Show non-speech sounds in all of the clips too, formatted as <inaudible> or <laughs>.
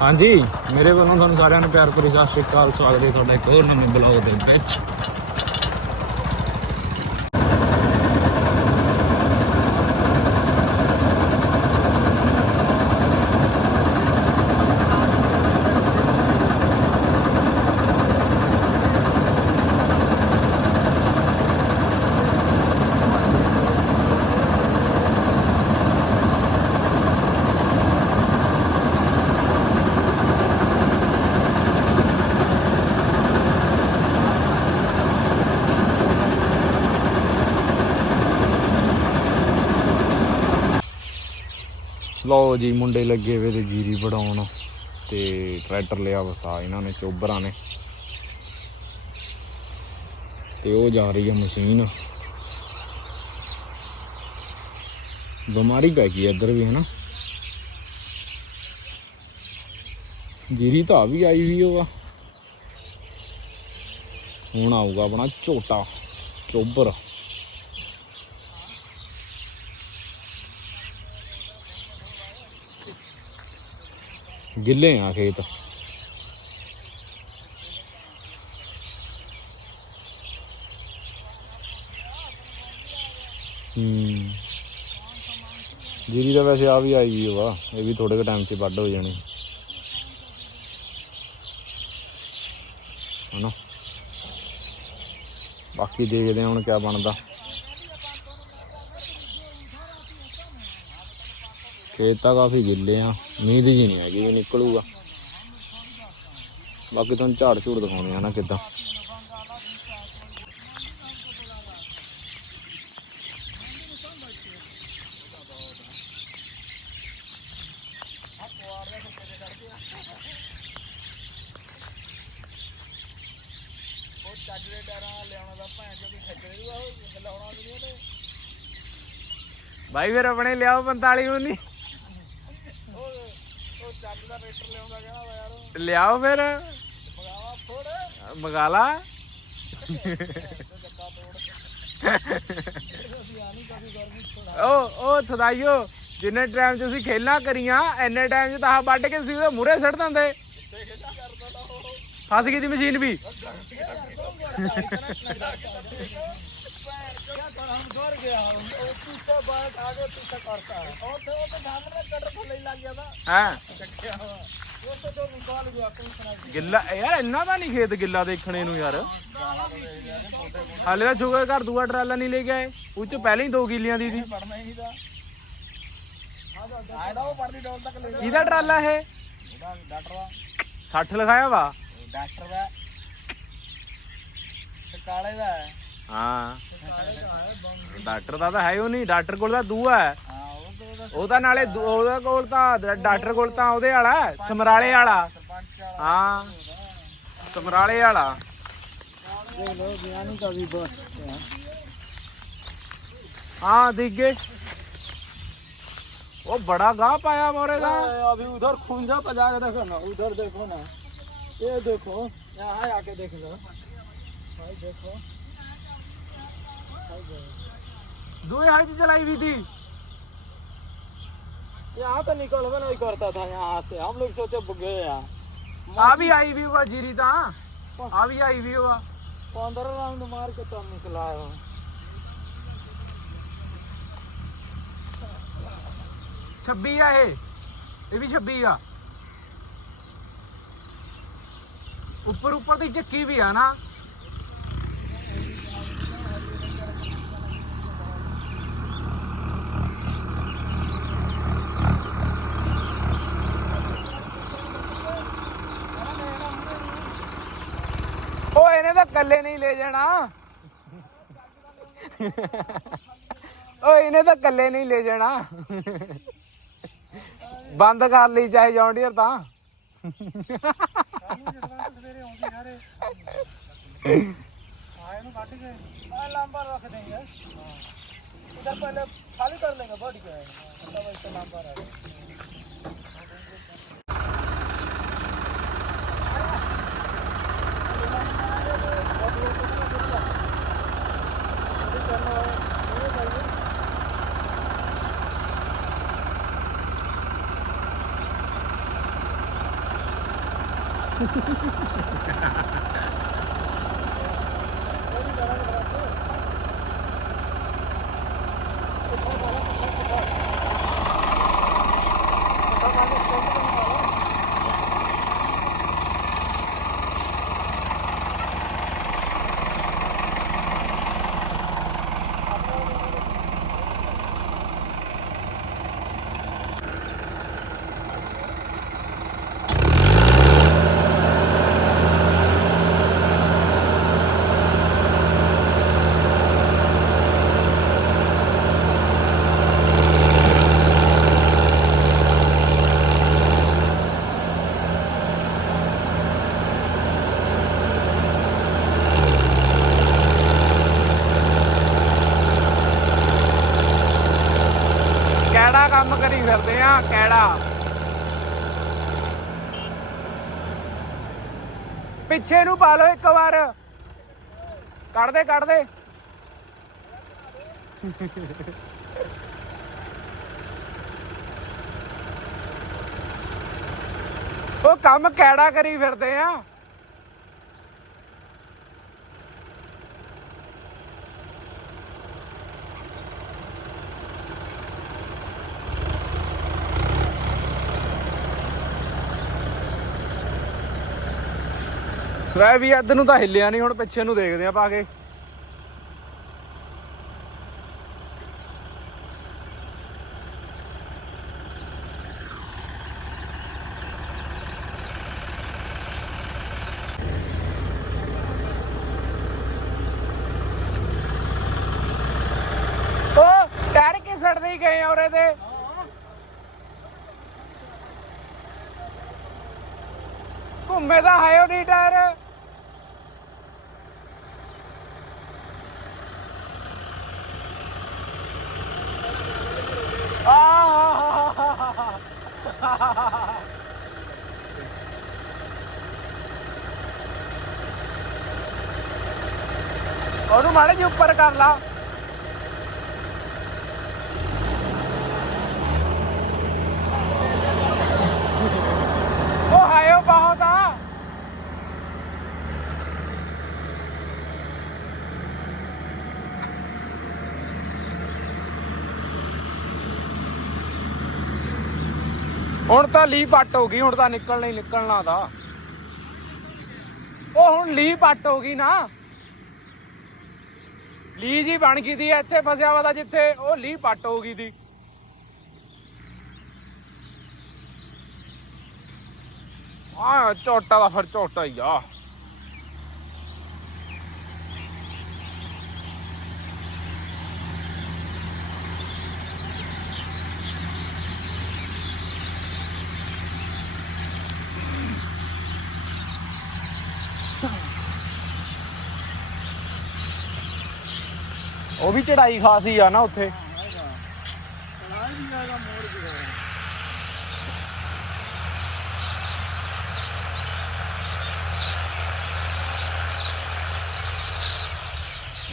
ਹਾਂਜੀ, ਮੇਰੇ ਵੱਲੋਂ ਤੁਹਾਨੂੰ ਸਾਰਿਆਂ ਨੂੰ ਪਿਆਰ ਭਰੀ ਸਤਿ ਸ਼੍ਰੀ ਅਕਾਲ, ਸਵਾਗਤ ਹੈ ਤੁਹਾਡਾ ਇੱਕ ਹੋਰ ਨਵੇਂ ਬਲੌਗ ਦੇ ਵਿੱਚ। ਲਓ ਜੀ, ਮੁੰਡੇ ਲੱਗੇ ਵੇ ਤੇ ਜੀਰੀ ਵੜਾਉਣ ਤੇ ਟਰੈਕਟਰ ਲਿਆ ਵਸਾ ਇਹਨਾਂ ਨੇ, ਚੋਬਰਾਂ ਨੇ। ਤੇ ਉਹ ਜਾ ਰਹੀ ਹੈ ਮਸ਼ੀਨ। ਬਿਮਾਰੀ ਪੈ ਗਈ ਇੱਧਰ ਵੀ ਹੈ ਨਾ ਜੀਰੀ ਤਾਂ ਵੀ ਆਈ ਵੀ ਹੋਗਾ ਹੁਣ ਆਊਗਾ ਆਪਣਾ ਝੋਟਾ, ਚੋਬਰ। ਗਿੱਲੇ ਆ ਖੇਤ। ਹੂੰ। ਜੀਰੀ ਦਾ ਵੈਸੇ ਆ ਵੀ ਆਈ ਵੀ ਵਾ ਇਹ ਵੀ ਥੋੜੇ ਕੁ ਟਾਈਮ 'ਚ ਵੱਢ ਹੋ ਜਾਣੀ। ਹਨਾ? ਬਾਕੀ ਦੇਖਦੇ ਹਾਂ ਹੁਣ ਕਿਆ ਬਣਦਾ। ਖੇਤ ਤਾਂ ਕਾਫੀ ਗਿੱਲੇ ਆ ਨੀਂਦ ਜੀ ਨਹੀਂ ਹੈਗੀ, ਵੀ ਨਿਕਲੂਗਾ। ਬਾਕੀ ਤੁਹਾਨੂੰ ਝਾੜ ਝੂੜ ਦਿਖਾਉਣੇ ਆ ਨਾ ਕਿੱਦਾਂ। ਭਾਈ ਫਿਰ ਆਪਣੇ ਲਿਆਓ 45 ਨੂੰ ਨਹੀਂ ਲਿਆਓ ਫਿਰ। ਮਗਾ ਲਾ। ਉਹ ਉਹ ਸਦਾਈਓ, ਜਿੰਨੇ ਟਾਈਮ 'ਚ ਅਸੀਂ ਖੇਲਾਂ ਕਰੀਆਂ, ਐਨੇ ਟਾਈਮ 'ਚ ਤਾਂ ਆਹ ਵੱਢ ਕੇ ਤੁਸੀਂ ਉਹਦੇ ਮੂਹਰੇ ਸੱਟ ਦਿੰਦੇ। ਫਸ ਗਈ ਦੀ ਮਸ਼ੀਨ ਵੀ। ਹਾਂ? ਗਿੱਲਾ ਯਾਰ ਇੰਨਾ ਤਾਂ ਨਹੀਂ ਖੇਤ ਗਿੱਲਾ ਦੇਖਣੇ ਨੂੰ ਯਾਰ। ਹਾਲੇ ਤਾਂ ਛੋਗਾ ਘਰ ਦੂਆ ਟਰਾਲਾ ਨਹੀਂ ਲੈ ਕੇ ਆਏ। ਉਹ ਚ ਪਹਿਲਾਂ ਹੀ ਦੋ ਕਿੱਲਿਆਂ ਦੀ ਸੀ। ਕਿਹਦਾ ਟਰਾਲਾ ਇਹ? 60 ਲਿਖਾਇਆ ਵਾ। ਡਾਕਟਰ ਦਾ ਤੇ ਕਾਲੇ ਦਾ ਹੈ। ਹਾਂ ਡਾਕਟਰ ਦਾ ਤਾਂ ਹੈ ਉਹ ਨਹੀਂ ਡਾਕਟਰ ਕੋਲ ਤਾਂ ਦੂਆ ਹੈ ਹਾਂ ਉਹ ਤੋਂ ਉਹਦਾ ਉਹ ਤਾਂ ਨਾਲੇ ਦੂ- ਉਹਦਾ ਕੋਲ ਤਾਂ ਡ- ਡਾਕਟਰ ਕੋਲ ਤਾਂ ਉਹਦੇ ਵਾਲਾ ਹੈ, ਸਮਰਾਲੇ ਵਾਲਾ ਸਰਪੰਚ ਵਾਲਾ ਹਾਂ ਸਮਰਾਲੇ ਵਾਲਾ ਦੇਖ ਲੋ ਬਿਆਨੀ ਦਾ ਵੀ ਬਸ ਹਾਂ ਦਿਖ ਗਏ ਉਹ ਬੜਾ ਗਾਹ ਪਾਇਆ ਮੋਰੇ ਦਾ अभी उधर खुंजा बजा के देखो ना उधर देखो ना ये देखो यहाँ आके देख लो भाई देखो दो हाई जी चलाई हुई थी। यहाँ पे निकलवे नहीं करता था यहाँ से। हम लोग सोचे गए यहाँ। अभी आई भी हुआ जीरी था अभी आई भी हुआ पंद्रह राउंड मार के तुम निकला हो छब्बी है। ये भी छब्बी है ऊपर ऊपर तो चक्की भी है ना। ਇਹਨੇ ਤਾਂ ਕੱਲੇ ਨਹੀਂ ਲੈ ਜਾਣਾ। ਓ ਇਹਨੇ ਤਾਂ ਕੱਲੇ ਨਹੀਂ ਲੈ ਜਾਣਾ। ਬੰਦ ਕਰ ਲਈ ਚਾਹੇ ਜੌਂਡੀਅਰ ਤਾਂ। ਆਏ ਨੂੰ ਕੱਢ ਕੇ ਆ ਲੰਬਾ ਰੱਖ ਦੇਂਗੇ ਇਧਰ ਪਹਿਲੇ ਖਾਲੀ ਕਰ ਲੇਗਾ ਬੋਡੀ ਕੇ ਅੰਦਰ ਵਿੱਚ ਲੰਬਾ ਰੱਖ ਕਿਹੜਾ <laughs> ਕੰਮ ਕਰੀ ਫਿਰਦੇ ਆ ਕਿਹੜਾ? ਪਿੱਛੇ ਨੂੰ ਪਾ ਲਓ ਇੱਕ ਵਾਰ। ਕੱਢ ਦੇ ਕੱਢ ਦੇ। ਉਹ ਕੰਮ ਕਿਹੜਾ ਕਰੀ ਫਿਰਦੇ ਆ? ਵੈ ਵੀ ਇੱਧਰ ਨੂੰ ਤਾਂ ਹਿੱਲਿਆ ਨਹੀਂ, ਹੁਣ ਪਿੱਛੇ ਨੂੰ ਦੇਖਦੇ ਆ ਪਾ ਕੇ। ਉਹ ਗਏ ਆ ਉਰੇ ਦੇ ਘੁੰਮੇ ਦਾ ਹੈ ਉਹ ਨਹੀਂ ਟਾਇਰ ਆਹ ਉਹਨੂੰ ਮਾੜੇ ਜੀ ਉੱਪਰ ਕਰ ਲਾ। ਉਹ ਹਾਏ ਬਹੁਤ ਆ। ਹੁਣ ਤਾਂ ਲੀ ਪੱਟ ਹੋ ਗਈ, ਹੁਣ ਤਾਂ ਨਿਕਲਣਾ ਹੀ ਨਿਕਲਣਾ ਦਾ। ਉਹ ਹੁਣ ਲੀ ਪੱਟ ਹੋ ਗਈ ਨਾ। ਲੀ ਜੀ ਬਣ ਗਈ ਦੀ ਇੱਥੇ ਫਸਿਆ ਵਾ ਦਾ ਜਿੱਥੇ ਉਹ ਲੀ ਪੱਟ ਹੋ ਗਈ ਦੀ। ਆ ਝੋਟਾ ਦਾ ਫਿਰ ਝੋਟਾ ਹੀ ਆ। ਉਹ ਵੀ ਚੜਾਈ ਖਾਸੀ ਆ ਨਾ ਉੱਥੇ।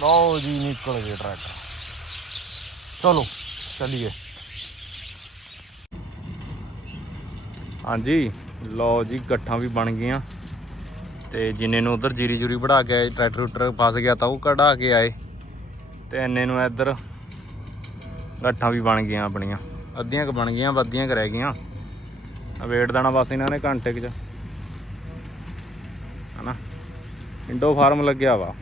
ਲਓ ਜੀ ਨਿਕਲ ਗਏ ਟਰੈਕਟਰ ਚਲੋ, ਚੱਲੀਏ। ਹਾਂਜੀ, ਲਓ ਜੀ ਗੱਠਾਂ ਵੀ ਬਣ ਗਈਆਂ। ਤੇ ਜਿੰਨੇ ਨੂੰ ਉਧਰ ਜੀਰੀ ਜੂਰੀ ਵੜਾ ਕੇ ਆਏ ਟਰੈਕਟਰ ਟਰੈਕਟਰ ਫਸ ਗਿਆ ਤਾਂ ਉਹ ਕਢਾ ਕੇ ਆਏ। ਤੇ ਇੰਨੇ ਨੂੰ ਇੱਧਰ ਗੱਠਾਂ ਵੀ ਬਣ ਗਈਆਂ ਆਪਣੀਆਂ। ਅੱਧੀਆਂ ਕ ਬਣ ਗਈਆਂ ਅੱਧੀਆਂ ਕ ਰਹਿ ਗਈਆਂ। ਆ ਵੇਟ ਦੇਣਾ ਬਸ ਇਹਨਾਂ ਨੇ ਘੰਟੇ ਕੁ ਚ। ਹਨਾ? ਇੰਡੋ ਫਾਰਮ ਲੱਗਿਆ ਵਾ।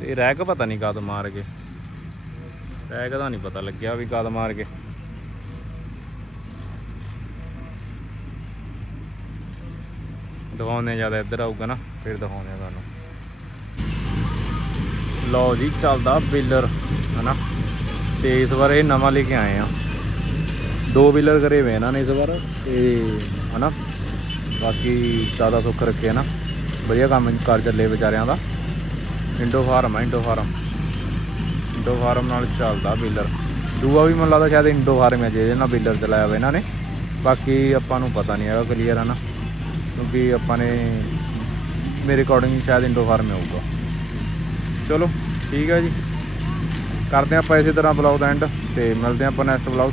ਤੇ ਰੈਕ ਪਤਾ ਨਹੀਂ ਕਦ ਮਾਰ ਗਏ। ਰੈਕ ਦਾ ਨਹੀਂ ਪਤਾ ਲੱਗਿਆ ਵੀ ਕਦ ਮਾਰ ਗਏ। ਦਿਖਾਉਂਦੇ ਜ਼ਿਆਦਾ ਇੱਧਰ ਆਊਗਾ ਨਾ, ਫਿਰ ਦਿਖਾਉਂਦੇ ਆ ਤੁਹਾਨੂੰ। ਲਓ ਜੀ, ਚੱਲਦਾ ਬੇਲਰ, ਹਨਾ? ਤੇ ਇਸ ਵਾਰ ਇਹ ਨਵਾਂ ਲੈ ਕੇ ਆਏ ਆ। ਦੋ ਬੇਲਰ ਕਰੇ ਹੋਏ ਇਹਨਾਂ ਨੇ ਇਸ ਵਾਰ, ਤੇ, ਹਨਾ? ਬਾਕੀ ਜ਼ਿਆਦਾ ਸੁੱਖ ਰੱਖੇ ਨਾ। ਵਧੀਆ ਕੰਮ ਕਰ ਚੱਲੇ ਵਿਚਾਰਿਆਂ ਦਾ। ਇੰਡੋ ਫਾਰਮ ਆ, ਇੰਡੋ ਫਾਰਮ। ਇੰਡੋ ਫਾਰਮ ਨਾਲ ਚੱਲਦਾ ਬੇਲਰ। ਦੂਆ ਵੀ ਮੈਨੂੰ ਲੱਗਦਾ ਸ਼ਾਇਦ ਇੰਡੋ ਫਾਰਮ ਹੈ ਜਿਹਦੇ ਨਾਲ ਬੇਲਰ ਚਲਾਇਆ ਹੋਇਆ ਇਹਨਾਂ ਨੇ। ਬਾਕੀ ਆਪਾਂ ਨੂੰ ਪਤਾ ਨਹੀਂ ਹੈਗਾ ਕਲੀਅਰ ਹੈ ਨਾ। ਕਿਉਂਕਿ ਆਪਾਂ ਨੇ ਮੇਰੇ ਅਕੋਰਡਿੰਗ ਸ਼ਾਇਦ ਇੰਡੋ ਫਾਰਮ ਹੋਊਗਾ। ਚਲੋ, ਠੀਕ ਹੈ ਜੀ। ਕਰਦੇ ਹਾਂ ਆਪਾਂ ਇਸੇ ਤਰ੍ਹਾਂ ਬਲੌਗ ਦਾ ਐਂਡ ਤੇ ਮਿਲਦੇ ਹਾਂ ਆਪਾਂ ਨੈਕਸਟ ਬਲੌਗ